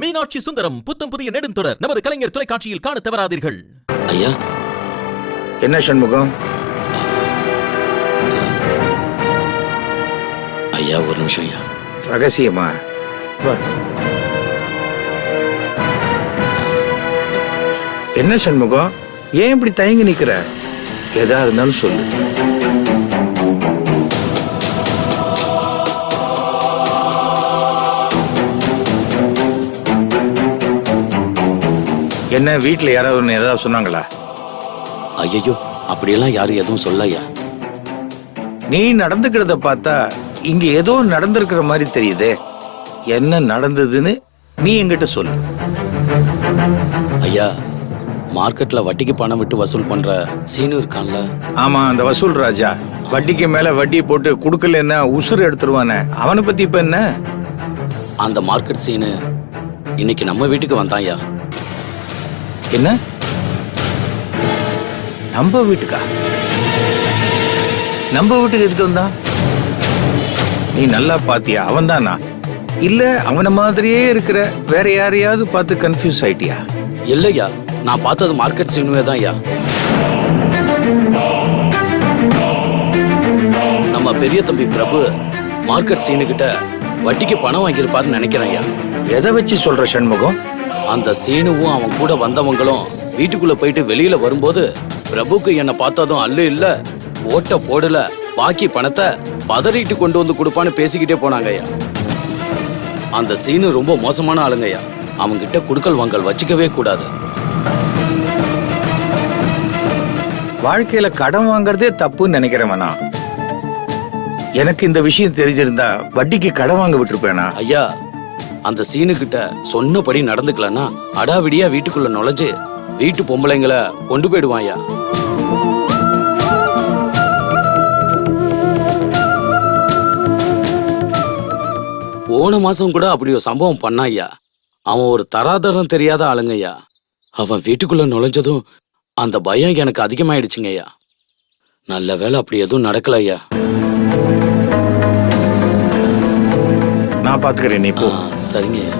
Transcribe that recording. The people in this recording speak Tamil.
மீனாட்சி சுந்தரம் புத்தம் புதிய நெடுந்தொடர் நமது கலைஞர் தொலைக்காட்சியில் காண தவறாதீர்கள். ஐயா, என்ன சண்முகம்? ஐயா ஒரு நிமிஷம் ஐயா. ரகசியமா? என்ன சண்முகம், ஏன் இப்படி தயங்கி நிக்கிற? எதா இருந்தாலும் சொல்லு. என்ன வீட்டுல யாராவது ஏதாவது சொன்னாங்களா? ஐயோ, அப்படியெல்லாம் யாரும் எதுவும் சொல்லலையா. நீ நடந்துக்கிறத பார்த்தா இங்க ஏதோ நடந்திருக்கிற மாதிரி தெரியுதே. என்ன நடந்ததுன்னு நீ என்கிட்ட சொல்லு. ஐயா, மார்க்கெட்ல வட்டிக்கு பணம் விட்டு வசூல் பண்ற சீனு இருக்கான்ல? ஆமா, அந்த வசூல் ராஜா வட்டிக்கு மேல வட்டி போட்டு குடுக்கல என்ன உசுறு எடுத்துருவானே, அவனை பத்தி இப்ப என்ன? அந்த மார்க்கெட் சீனு இன்னைக்கு நம்ம வீட்டுக்கு வந்தான் ஐயா. என்ன? நம்ம வீட்டுக்கா? நம்ம வீட்டுக்கு எதுக்கு வந்தான்? நீ நல்லா பாத்தியா? அவன் தானா இல்ல அவன மாதிரியே இருக்கிற வேற யாரையாவது பார்த்து கன்ஃபியூஸ் ஆயிட்டியா? இல்லையா, நான் பார்த்தது மார்க்கெட் சீனுவே தான் ஐயா. நம்ம பெரிய தம்பி பிரபு மார்க்கெட் சீனு கிட்ட வட்டிக்கு பணம் வாங்கியிருப்பாருன்னு நினைக்கிறேன் ஐயா. எதை வச்சு சொல்ற சண்முகம்? அந்த சீனுவும் அவன் கூட வந்தவங்களும் வீட்டுக்குள்ள போயிட்டு வெளியில வரும்போது பிரபுக்கு என்ன பார்த்ததும் அல்ல இல்ல ஓட்ட போடல பாக்கி பணத்தை பதறிட்டு கொண்டு வந்து கொடுப்பான்னு பேசிக்கிட்டே போனாங்க ஐயா. அந்த சீனு ரொம்ப மோசமான ஆளுங்கய்யா. அவங்க கிட்ட குடுக்கல் வாங்கல் வச்சுக்கவே கூடாது. வாழ்க்கையில கடன் வாங்குறதே தப்புன்னு நினைக்கிறவனா? எனக்கு இந்த விஷயம் தெரிஞ்சிருந்தா வட்டிக்கு கடன் வாங்க விட்டுருப்பேனா? ஐயா, அந்த சீனு கிட்ட சொன்னபடி நடந்துக்கலன்னா அடாவிடியா வீட்டுக்குள்ள நுழைஞ்சு வீட்டு பொம்பளைங்களை கொண்டு போயிடுவான் ஐயா. போன மாசம் கூட அப்படி ஒரு சம்பவம் பண்ணா ஐயா. அவன் ஒரு தராதரம் தெரியாத ஆளுங்க ஐயா. அவன் வீட்டுக்குள்ள நுழைஞ்சதும் அந்த பயம் எனக்கு அதிகமாயிடுச்சுங்க ஐயா. நல்ல வேளை அப்படி எதுவும் நடக்கல ஐயா. நான் பாத்துக்கிறேன், நீ போ. சரிங்க ஐயா.